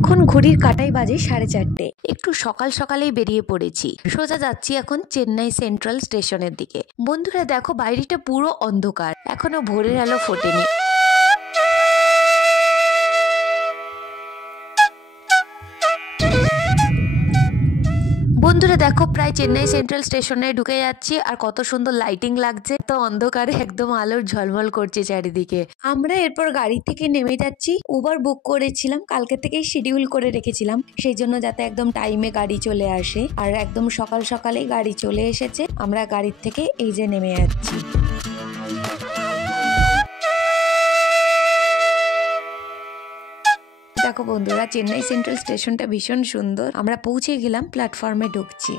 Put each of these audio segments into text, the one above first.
এখন ঘড়ির কাঁটায় বাজে 4:30। একটু সকাল সকালেই বেরিয়ে পড়েছি, সোজা যাচ্ছি এখন চেন্নাই সেন্ট্রাল স্টেশনের দিকে। বন্ধুরা দেখো, বাইরেটা পুরো অন্ধকার, এখনো ভোরের আলো ফোটেনি। বন্ধুরা দেখো, প্রায় চেন্নাই সেন্ট্রাল স্টেশনে ঢুকে যাচ্ছি, আর কত সুন্দর লাইটিং লাগছে, তো অন্ধকারে একদম আলোর ঝলমল করছে চারিদিকে। আমরা এরপর গাড়ি থেকে নেমে যাচ্ছি। উবার বুক করেছিলাম, কালকে থেকেই শিডিউল করে রেখেছিলাম, সেই জন্য যাতে একদম টাইমে গাড়ি চলে আসে। আর একদম সকাল সকালেই গাড়ি চলে এসেছে। আমরা গাড়ির থেকে এই যে নেমে যাচ্ছি। দেখো বন্ধুরা, চেন্নাই সেন্ট্রাল স্টেশনটা ভীষণ সুন্দর। আমরা পৌঁছে গেলাম, প্ল্যাটফর্মে ঢুকছি।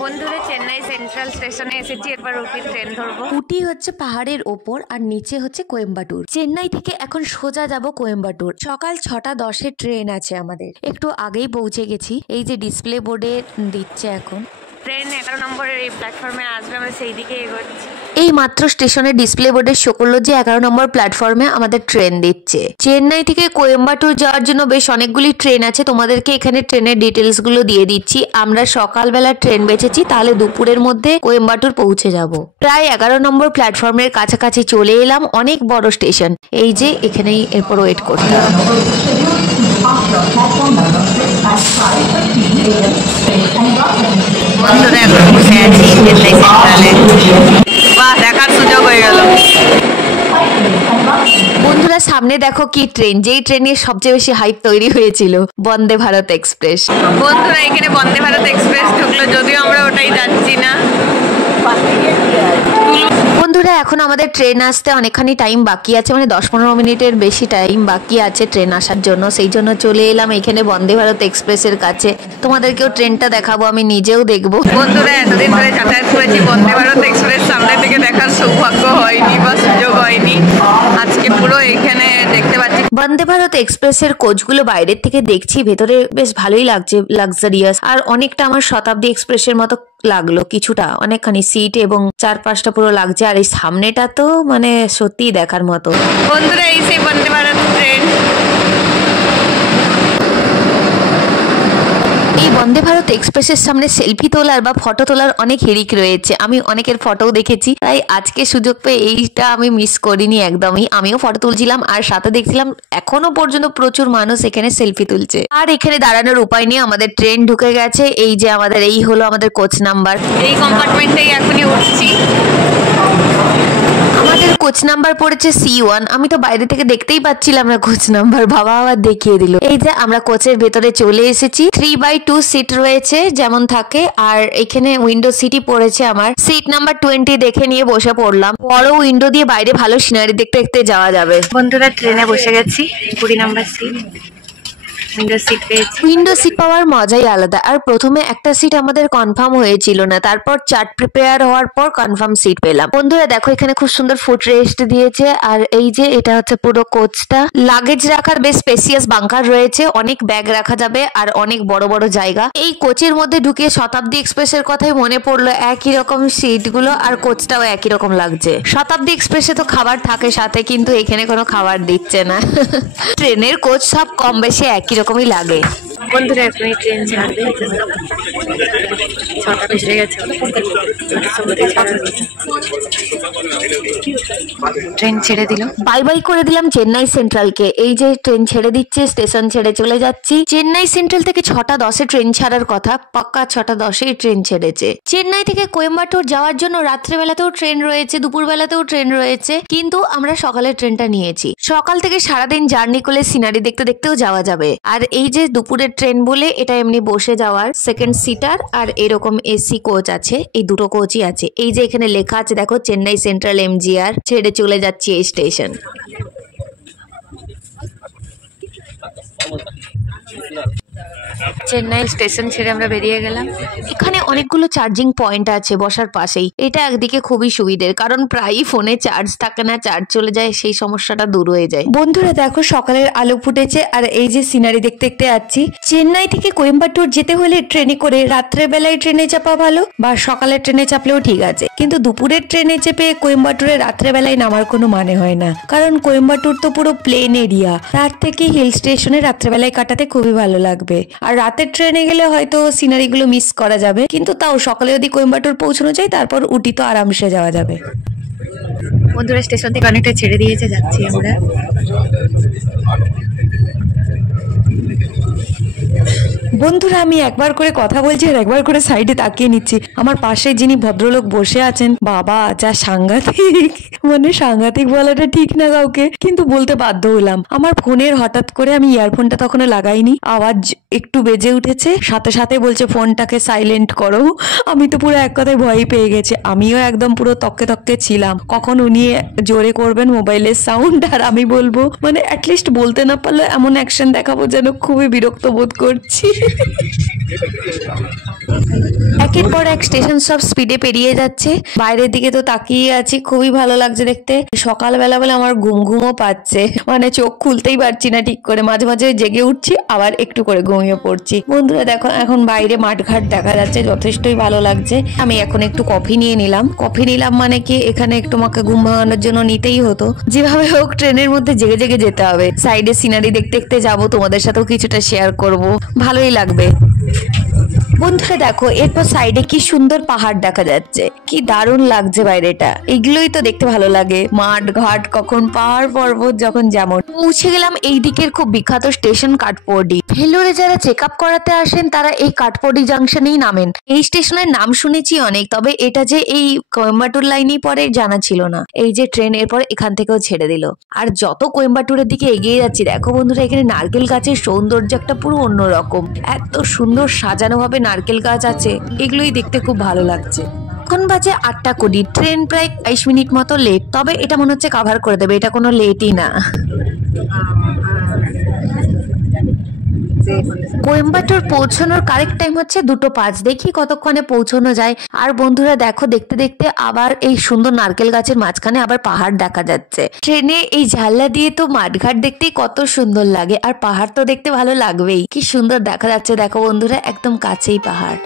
বন্ধুরা, চেন্নাই সেন্ট্রাল স্টেশনে এসেছি, এরপর উটি ট্রেন ধরবো। উটি হচ্ছে পাহাড়ের ওপর, আর নিচে হচ্ছে কোয়েম্বাটুর। চেন্নাই থেকে এখন সোজা যাব কোয়েম্বাটুর। সকাল 6:10 ট্রেন আছে আমাদের। একটু আগেই পৌঁছে গেছি। এই যে ডিসপ্লে বোর্ডে দিচ্ছে এখন ট্রেন 11 নম্বরের এই প্ল্যাটফর্মে আসবে, আমরা সেই দিকে এগোচ্ছি। এই মাত্র স্টেশনের ডিসপ্লে বোর্ডে শো করলো যে 11 নম্বর প্ল্যাটফর্মে আমাদের ট্রেন দিচ্ছে। চেন্নাই থেকে কোয়েম্বাটুর যাওয়ার জন্য বেশ অনেকগুলি ট্রেন আছে, তোমাদেরকে এখানে ট্রেনের ডিটেলস গুলো দিয়ে দিচ্ছি। আমরা সকালবেলা ট্রেন বেছেছি, তাহলে দুপুরের মধ্যে কোয়েম্বাটুর পৌঁছে যাব। প্রায় 11 নম্বর প্ল্যাটফর্মের কাছাকাছি চলে এলাম। অনেক বড় স্টেশন। এই যে এখানেই এরপর ওয়েট করতে হবে। বন্ধুরা এখন বসে আছি চেন্নাই সেন্ট্রালে। বাহ, দেখার সুযোগ হয়ে গেল। বন্ধুরা সামনে দেখো কি ট্রেন, যেই ট্রেনের সবচেয়ে বেশি হাইপ তৈরি হয়েছিল, বন্দে ভারত এক্সপ্রেস। বন্ধুরা এখানে বন্দে ভারত এক্সপ্রেস ঢুকলো, যদিও আমরা ওটাই যাচ্ছি না। বন্ধুরা এখন আমাদের ট্রেন আসতে অনেকখানি টাইম বাকি আছে, মানে 10-15 মিনিটের বেশি টাইম বাকি আছে ট্রেন আসার জন্য। সেই জন্য চলে এলাম এখানে বন্দে ভারত এক্সপ্রেসের কাছে। তোমাদেরকেও ট্রেনটা দেখাবো, আমি নিজেও দেখবো। বন্ধুরা এতদিন ধরে যাতায়াত করেছি, বন্দে ভারত এক্সপ্রেস সামনে থেকে দেখার সৌভাগ্য হয়নি বা সুযোগ হয়নি। আজকে পুরো এখানে দেখতে পাচ্ছি। বন্দে ভারত এক্সপ্রেসের কোচগুলো বাইরের থেকে দেখছি, ভেতরে বেশ ভালোই লাগছে, লাক্সারিয়াস। আর অনেকটা আমার শতাব্দী এক্সপ্রেসের মতো লাগলো, কিছুটা অনেকখানি সিট এবং চারপাশটা পুরো লাগছে। আর এই সামনেটা তো মানে সত্যিই দেখার মতো। বন্ধুরা এই সেই বন্দে ভারত ট্রেন। এই বন্দে ভারত এক্সপ্রেসের সামনে সেলফি তোলার বা ফটো তোলার অনেক হিড়িক রয়েছে। আমি অনেকের ফটোও দেখেছি, তাই আজকে সুযোগ পেয়ে এইটা আমি মিস করিনি একদমই। আমিও ফটো তুলছিলাম, আর সাথে দেখছিলাম এখনো পর্যন্ত প্রচুর মানুষ এখানে সেলফি তুলছে। আর এখানে দাঁড়ানোর উপায় নেই, আমাদের ট্রেন ঢুকে গেছে। এই যে আমাদের এই হলো আমাদের কোচ নাম্বার। এই কম্পার্টমেন্টেই এখনই উঠছি। আমাদের কোচ নাম্বার পড়েছে C1। আমি তো বাইরে থেকে দেখতেই পাচ্ছিলাম না কোচ নাম্বার, বাবা আবার দেখিয়ে দিল। এই যে আমরা কোচের ভেতরে চলে এসেছি। 3/2 সিট রয়েছে যেমন থাকে, আর এখানে উইন্ডো সিটই পড়েছে আমার। সিট নাম্বার 20 দেখে নিয়ে বসে পড়লাম। বড় উইন্ডো দিয়ে বাইরে ভালো সিনারি দেখতে দেখতে যাওয়া যাবে। বন্ধুরা ট্রেনে বসে গেছি, 20 নাম্বার সিট। উইন্ডো সিট পাওয়ার মজাই আলাদা। আর প্রথমে একটা সিট আমাদের কনফার্ম হয়েছিল না, তারপর চার্ট প্রিপেয়ার হওয়ার পর কনফার্ম সিট পেলাম। বন্ধুরা দেখো, এখানে খুব সুন্দর ফুট রেস্ট দিয়েছে। আর এই যে এটা হচ্ছে পুরো কোচটা। লাগেজ রাখার বেশ স্পেসিয়াস বাঙ্কার রয়েছে, অনেক ব্যাগ রাখা যাবে, আর অনেক বড় বড় জায়গা। এই কোচের মধ্যে ঢুকে শতাব্দী এক্সপ্রেসের কথাই মনে পড়লো, একই রকম সিট গুলো আর কোচটাও একই রকম লাগছে। শতাব্দী এক্সপ্রেসে তো খাবার থাকে সাথে, কিন্তু এখানে কোনো খাবার দিচ্ছে না। ট্রেনের কোচ সব কম বেশি একই রকমই লাগে। বন্ধুরা এখনই ট্রেন ছাড়বে, 6টা বেজে গেছে। ট্রেন ছেড়ে দিল, বাই বাই করে দিলাম চেন্নাই সেন্ট্রালকে। এই যে ট্রেন ছেড়ে দিচ্ছে, স্টেশন ছেড়ে চলে যাচ্ছি। চেন্নাই সেন্ট্রাল থেকে 6:10 ট্রেন ছাড়ার কথা, পাক্কা 6:10 ট্রেন ছেড়েছে। চেন্নাই থেকে কোয়েম্বাটুর যাওয়ার জন্য রাত্রেবেলাতেও ট্রেন রয়েছে, দুপুরবেলাতেও ট্রেন রয়েছে, কিন্তু আমরা সকালের ট্রেনটা নিয়েছি। সকাল থেকে সারাদিন জার্নি করলে সিনারি দেখতে দেখতেও যাওয়া যাবে। আর এই যে দুপুরের ট্রেন বলে এটা এমনি বসে যাওয়ার, সেকেন্ড সিটার আর এরকম এসি কোচ আছে, এই দুটো কোচই আছে। এই যে এখানে লেখা আছে দেখো, চেন্নাই সেন্ট্রাল MGR। ছেড়ে চলে যাচ্ছি এই স্টেশন। চেন্নাই স্টেশন ছেড়ে আমরা বেরিয়ে গেলাম। এখানে অনেকগুলো চার্জিং পয়েন্ট আছে বসার পাশেই। এটা একদিকে খুবই সুবিধের, কারণ প্রায়ই ফোনে চার্জ থাকে না, চার্জ চলে যায়, সেই সমস্যাটা দূর হয়ে যায়। বন্ধুরা দেখো সকালের আলো ফুটেছে আর এই যে সিনারি দেখতে দেখতে যাচ্ছি। চেন্নাই থেকে কোয়েম্বাটুর যেতে হলে ট্রেনে করে রাত্রের বেলায় ট্রেনে চাপা ভালো, বা সকালের ট্রেনে চাপলেও ঠিক আছে, কিন্তু দুপুরের ট্রেনে চেপে কোয়েম্বাটুরে রাত্রে বেলায় নামার কোনো মানে হয় না, কারণ কোয়েম্বাটুর তো পুরো প্লেন এরিয়া। তার থেকে হিল স্টেশনে রাত্রেবেলায় কাটাতে খুবই ভালো লাগবে। আর রাতের ট্রেনে গেলে হয়তো সিনারি গুলো মিস করা যাবে, কিন্তু তাও সকালে যদি কোয়েম্বাটুর পৌঁছানো যায় তারপর উটি তো আরামসে যাওয়া যাবে। বন্ধুরা স্টেশন থেকে অনেকটা ছেড়ে দিয়েছে, যাচ্ছি আমরা। বন্ধুরা আমি একবার করে কথা বলছি আর একবার করে সাইডে তাকিয়ে নিচ্ছি। আমার পাশে যিনি ভদ্রলোক বসে আছেন, বাবা যা সাংঘাতিক, মানে সাংঘাতিক বলাটা ঠিক না কাউকে, কিন্তু বলতে বাধ্য হলাম। আমার ফোনের হঠাৎ করে, আমি ইয়ারফোনটা তখন লাগাইনি, আওয়াজ একটু বেজে উঠেছে, সাথে সাথে বলছে ফোনটাকে সাইলেন্ট করো। আমি তো পুরো এক কথায় ভয় পেয়ে গেছি, আমিও একদম পুরো তককে তককে ছিলাম, কখন উনি জোরে করবেন মোবাইলের সাউন্ড আর আমি বলবো, মানে অ্যাটলিস্ট বলতে না পারলে এমন অ্যাকশন দেখাবো যেন খুবই বিরক্ত বোধ করছি। একের পর এক স্টেশন সব স্পিডে পেরিয়ে যাচ্ছে, বাইরের দিকে তো তাকিয়ে আছি, খুবই ভালো লাগছে দেখতে। সকালবেলা বলে আমার ঘুম ঘুমও পাচ্ছে, মানে চোখ খুলতেই পারছি না ঠিক করে, মাঝে মাঝে জেগে উঠছি আবার একটু করে ঘুমিয়ে পড়ছি। বন্ধুরা দেখো এখন বাইরে মাঠঘাট দেখা যাচ্ছে, যথেষ্টই ভালো লাগছে। আমি এখন একটু কফি নিয়ে নিলাম। কফি নিলাম মানে কি, এখানে একটু আমাকে ঘুম ভাঙানোর জন্য নিতেই হতো, যেভাবে হোক ট্রেনের মধ্যে জেগে জেগে যেতে হবে। সাইডে সিনারি দেখতে দেখতে যাবো, তোমাদের সাথেও কিছুটা শেয়ার করব, ভালোই লাগবে। বন্ধুরা দেখো এরপর সাইডে কি সুন্দর পাহাড় দেখা যাচ্ছে, কি দারুণ লাগছে বাইরেটা। এগুলোই তো দেখতে ভালো লাগে, মাঠ ঘাট কখন পাহাড় পর্বত যখন যেমন। পৌঁছে গেলাম এই দিকের খুব বিখ্যাত স্টেশন কাঠপোড়ি। ভেলোরে যারা চেক আপ করাতে আসেন তারা এই কাঠপোড়ি জাংশনেই নামেন। এই স্টেশনের নাম শুনেছি অনেক, তবে এটা যে এই কোয়েম্বাটুর লাইনেই পরে জানা ছিল না। এই যে ট্রেন এরপর এখান থেকেও ছেড়ে দিল, আর যত কোয়েম্বাটুরের দিকে এগিয়ে যাচ্ছি দেখো বন্ধুরা এখানে নারকেল গাছের সৌন্দর্য একটা পুরো অন্যরকম, এত সুন্দর সাজানো ভাবে নারকেল গাছ আছে, এগুলোই দেখতে খুব ভালো লাগছে। এখন বাজে 8টা 20, ট্রেন প্রায় 22 মিনিট মতো লেট, তবে এটা মনে হচ্ছে কভার করে দেবে, এটা কোনো লেটই না। কোয়েম্বাটুর পৌঁছানোর কারেক্ট টাইম হচ্ছে 2:05, দেখি কতক্ষণে পৌঁছানো যায়। আর বন্ধুরা দেখো দেখতে দেখতে আবার এই সুন্দর নারকেল গাছের মাঝখানে আবার পাহাড় দেখা যাচ্ছে। ট্রেনে এই ঝাল্লা দিয়ে তো মাঠঘাট দেখতেই কত সুন্দর লাগে, আর পাহাড় তো দেখতে ভালো লাগবেই। কি সুন্দর দেখা যাচ্ছে দেখো বন্ধুরা, একদম কাছেই পাহাড়।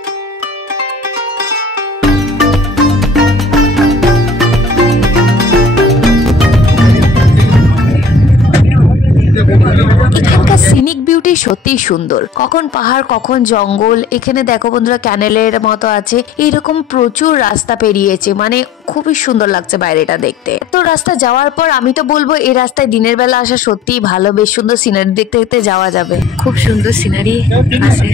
এখানকার সিনিক বিউটি সত্যি সুন্দর, কখন পাহাড় কখন জঙ্গল। এখানে দেখো বন্ধুরা ক্যানেলের মতো আছে, এইরকম প্রচুর রাস্তা পেরিয়েছে, মানে খুবই সুন্দর লাগছে বাইরেটা দেখতে। তো রাস্তা যাওয়ার পর আমি তো বলবো এই রাস্তায় দিনের বেলা আসা সত্যিই ভালো, বেশ সুন্দর সিনারি দেখতে দেখতে যাওয়া যাবে। খুব সুন্দর সিনারি আছে,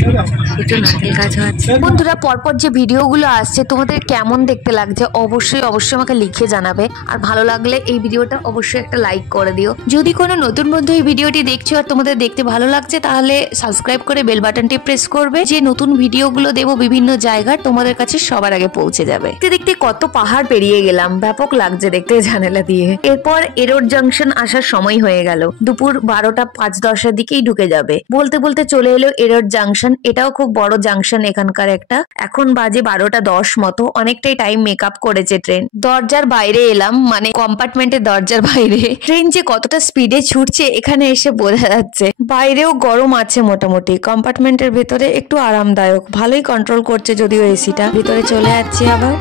প্রচুর নারকেল গাছও আছে। বন্ধুরা পরপর যে ভিডিওগুলো আসছে তোমাদের কেমন দেখতে লাগছে অবশ্যই অবশ্যই আমাকে লিখে জানাবে, আর ভালো লাগলে এই ভিডিওটা অবশ্যই একটা লাইক করে দিও। যদি কোনো নতুন বন্ধু এই ভিডিওটি দেখছো আর তোমাদের দেখতে ভালো লাগছে তাহলে সাবস্ক্রাইব করে বেল বাটনটি প্রেস করবে, যে নতুন ভিডিওগুলো দেবো বিভিন্ন জায়গার তোমাদের কাছে সবার আগে পৌঁছে যাবে। দেখতে দেখতে কত পাহাড় পেরিয়ে গেলাম, ব্যাপক লাগছে দেখতে জানালা দিয়ে। এরপর এরোড জাংশন আসার সময় হয়ে গেল, দুপুর 12টা 5-10 দিকেই ঢুকে যাবে। বলতে বলতে চলে এলো এরোড জাংশন, এটাও খুব বড় জাংশন এখানকার একটা। এখন বাজে 12টা 10 মতো, অনেকটাই টাইম মেকআপ করেছে ট্রেন। দরজার বাইরে এলাম, মানে কম্পার্টমেন্টের দরজার বাইরে। ট্রেন যে কতটা স্পিডে ছুটছে এখানে এসে বোঝা যাচ্ছে। বাইরেও গরম আছে মোটামুটি, কম্পার্টমেন্টের ভেতরে একটু আরামদায়ক, ভালোই কন্ট্রোল করছে যদিও এসিটা। ভিতরে চলে যাচ্ছি আবার।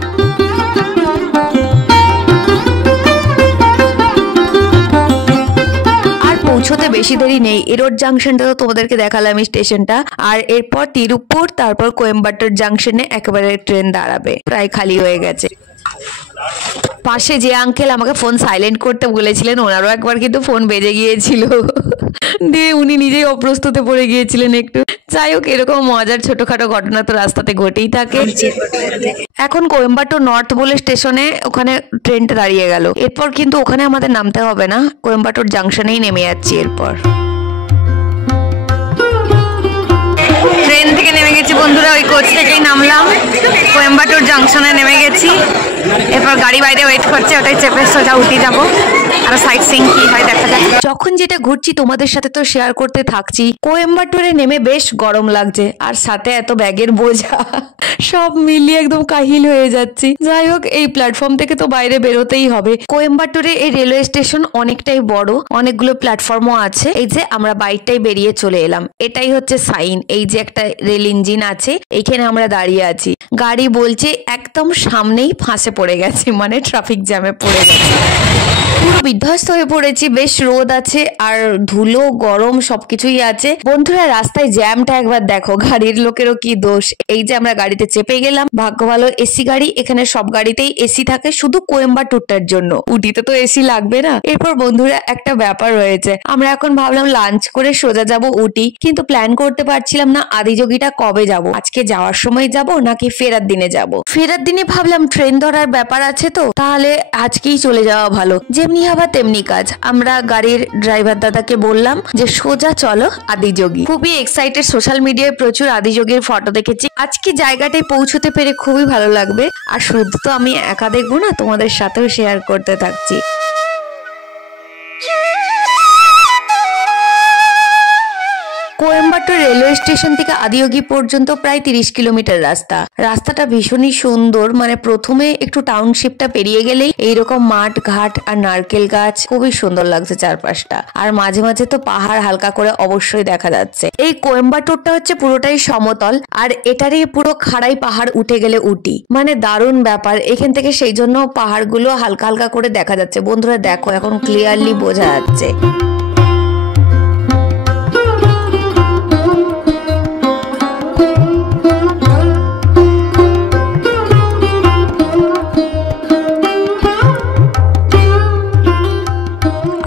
পৌঁছতে বেশি দেরি নেই, এরোড জাংশনটা তো তোমাদেরকে দেখালাম স্টেশনটা, আর এরপর তিরুপুর, তারপর কোয়েম্বাটুর জাংশনে একেবারে ট্রেন দাঁড়াবে, প্রায় খালি হয়ে গেছে। পাশে যে আঙ্কেল আমাকে ফোন সাইলেন্ট করতে বলেছিলেন ওনারও একবার কিন্তু ফোন বেজে গিয়েছিল, দিয়ে উনি নিজেই অপ্রস্তুতে পড়ে গিয়েছিলেন একটু। যাই হোক এরকম মজার ছোটখাটো ঘটনা তো রাস্তাতে ঘটেই থাকে। এখন কোয়েম্বাটুর নর্থ বলে স্টেশনে ওখানে ট্রেনটা দাঁড়িয়ে গেল, এরপর কিন্তু ওখানে আমাদের নামতে হবে না, কোয়েম্বাটুর জাংশনেই নেমে যাচ্ছি। এরপর ট্রেন থেকে নেমে গেছি বন্ধুরা, ওই কোচ থেকেই নামলাম, কোয়েম্বাটুর জাংশনে নেমে গেছি। এরপর গাড়ি বাইরে ওয়েট করছে, ওটাই চেপে সোজা উঠে যাবো। আর সাইট সিং কি হয় দেখা যাক। যখন যেটা ঘুরছি তোমাদের সাথে তো শেয়ার করতে থাকছি। কোয়েম্বাটুরে নেমে বেশ গরম লাগছে, আর সাথে এত ব্যাগের বোঝা, সব মিলিয়ে একদম কাহিল হয়ে যাচ্ছি। যাই হোক, এই প্ল্যাটফর্ম থেকে তো বাইরে বেরোতেই হবে। কোয়েম্বাটুরে এই রেলওয়ে স্টেশন অনেকটাই বড়, অনেকগুলো প্ল্যাটফর্মও আছে। এই যে আমরা বাইকটাই বেরিয়ে চলে এলাম, এটাই হচ্ছে সাইন। এই যে একটা রেল ইঞ্জিন আছে, এইখানে আমরা দাঁড়িয়ে আছি। গাড়ি বলছে একদম সামনেই ফাঁসে পড়ে গেছে, মানে ট্রাফিক জ্যামে পড়ে গেছে। পুরো বিধ্বস্ত হয়ে পড়েছি। বেশ রোদ আছে আর ধুলো গরম সবকিছুই আছে। বন্ধুরা, রাস্তায় জ্যামটা একবার দেখো, গাড়ির লোকেরও কি দোষ। এই যে আমরা গাড়িতে চেপে গেলাম, ভাগ্য ভালো এসি গাড়ি, এখানে সব গাড়িতেই এসি থাকে, শুধু কোয়েম্বাটুরটার জন্য। উটিতে তো এসি লাগবে না। এরপর বন্ধুরা একটা ব্যাপার রয়েছে, আমরা এখন ভাবলাম লাঞ্চ করে সোজা যাব উটি, কিন্তু প্ল্যান করতে পারছিলাম না আদিযোগীটা কবে যাব। আজকে যাওয়ার সময় যাব নাকি ফেরার দিনে যাব। ফেরার দিনে ভাবলাম ট্রেন ধরার ব্যাপার আছে, তো তাহলে আজকেই চলে যাওয়া ভালো। যেমনি হবা তেমনি কাজ। আমরা গাড়ির ড্রাইভার দাদাকে বললাম যে সোজা চলো আদিযোগী। খুবই এক্সাইটেড, সোশ্যাল মিডিয়ায় প্রচুর আদিযোগীর ফটো দেখেছি। আজকে জায়গাটায় পৌঁছতে পেরে খুবই ভালো লাগবে। আর শুধু তো আমি একা দেখবো না, তোমাদের সাথেও শেয়ার করতে থাকছি। কোয়েম্বাটুর রেলওয়ে স্টেশন থেকে আদিযোগী পর্যন্ত প্রায় 30 কিলোমিটার রাস্তা। রাস্তাটা ভীষণই সুন্দর, মানে প্রথমে একটু টাউনশিপটা পেরিয়ে গেলেই এইরকম মাঠ ঘাট আর নারকেল গাছ, খুবই সুন্দর লাগছে চারপাশটা। আর মাঝে মাঝে তো পাহাড় হালকা করে অবশ্যই দেখা যাচ্ছে। এই কোয়েম্বাটুরটা হচ্ছে পুরোটাই সমতল, আর এটারই পুরো খাড়াই পাহাড় উঠে গেলে উটি, মানে দারুণ ব্যাপার এখান থেকে। সেই জন্য পাহাড়গুলো হালকা হালকা করে দেখা যাচ্ছে। বন্ধুরা দেখো, এখন ক্লিয়ারলি বোঝা যাচ্ছে।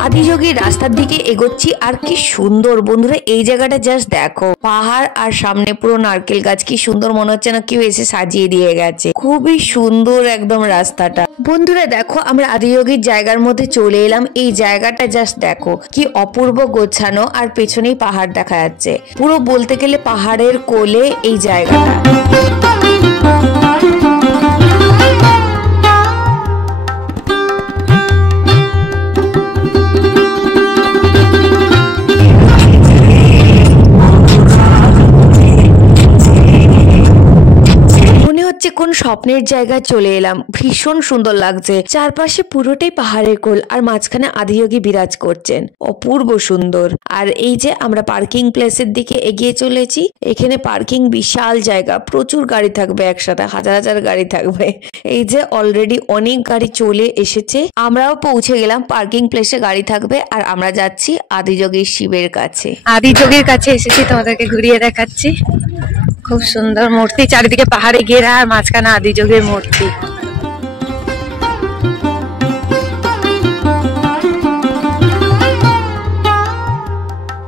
আদিযোগীর রাস্তার দিকে এগোচ্ছি, আর কি সুন্দর বন্ধুরা এই জায়গাটা জাস্ট দেখো, পাহাড় আর সামনে পুরো নারকেল গাছ। কি সুন্দর, মনে হচ্ছে না কেউ এসে সাজিয়ে দিয়ে গেছে। খুবই সুন্দর একদম রাস্তাটা। বন্ধুরা দেখো, আমরা আদিযোগীর জায়গার মধ্যে চলে এলাম। এই জায়গাটা জাস্ট দেখো, কি অপূর্ব গোছানো, আর পেছনেই পাহাড় দেখা যাচ্ছে। পুরো বলতে গেলে পাহাড়ের কোলে এই জায়গাটা। কোন স্বপ্নের জায়গায় চলে এলাম। ভীষণ সুন্দর লাগছে, চারপাশে পুরোটাই পাহাড়ের কোল, আর মাঝখানে আদিযোগী বিরাজ করছেন, অপূর্ব সুন্দর। আর এই যে আমরা পার্কিং প্লেসের দিকে এগিয়ে চলেছি। এখানে পার্কিং বিশাল জায়গা, প্রচুর গাড়ি থাকবে একসাথে, হাজার হাজার গাড়ি থাকবে। এই যে অলরেডি অনেক গাড়ি চলে এসেছে, আমরাও পৌঁছে গেলাম। পার্কিং প্লেসে গাড়ি থাকবে, আর আমরা যাচ্ছি আদিযোগীর শিবের কাছে। আদিযোগীর কাছে এসেছি, তোমাদেরকে ঘুরিয়ে দেখাচ্ছি। খুব সুন্দর মূর্তি, চারিদিকে পাহাড়ে ঘেরা, আর মাঝখানে আদিযোগীর মূর্তি।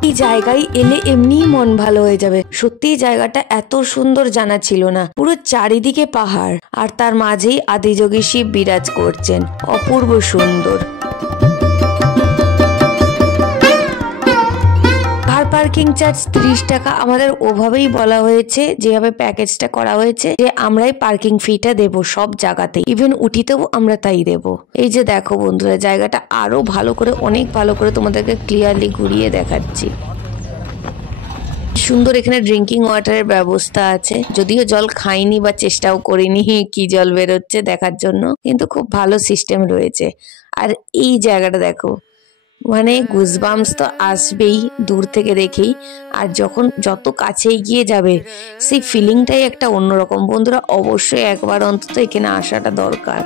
এই জায়গায় এলে এমনিই মন ভালো হয়ে যাবে। সত্যি জায়গাটা এত সুন্দর জানা ছিল না। পুরো চারিদিকে পাহাড়, আর তার মাঝেই আদিযোগী শিব বিরাজ করছেন, অপূর্ব সুন্দর। পার্কিং চার্জ 30 টাকা। আমাদের ওভাবেই বলা হয়েছে, যেভাবে প্যাকেজটা করা হয়েছে, যে আমরাই পার্কিং ফিটা দেব সব জায়গাতে, ইভেন উঠিতেও আমরা তাই দেব। এই যে দেখো বন্ধুরা, জায়গাটা আরো ভালো করে, অনেক ভালো করে তোমাদেরকে ক্লিয়ারলি ঘুরিয়ে দেখাচ্ছি। সুন্দর এখানে ড্রিঙ্কিং ওয়াটারের ব্যবস্থা আছে, যদিও জল খাইনি বা চেষ্টাও করিনি কি জল বেরোচ্ছে দেখার জন্য, কিন্তু খুব ভালো সিস্টেম রয়েছে। আর এই জায়গাটা দেখো, মানে গুজবাম্পস তো আসবেই দূর থেকে দেখেই, আর যখন যত কাছে এগিয়ে যাবে সেই ফিলিংটাই একটা অন্যরকম। বন্ধুরা অবশ্যই একবার অন্তত এখানে আসাটা দরকার।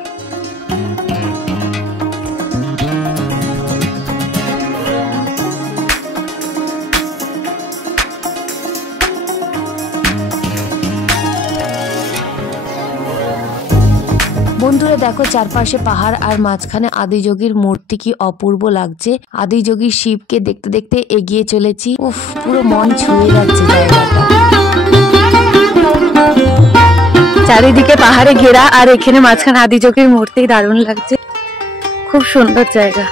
বন্ধুরা দেখো, চারপাশে পাহাড় আর মাঝখানে আদিযোগীর মূর্তি, কি অপূর্ব লাগছে। আদিযোগীর শিবকে দেখতে দেখতে এগিয়ে চলেছি। উফ, পুরো মন ছুঁয়ে যাচ্ছে জায়গাটা। চারিদিকে পাহাড়ে ঘেরা, আর এখানে মাঝখানে আদিযোগীর মূর্তি, দারুণ লাগছে, খুব সুন্দর জায়গা।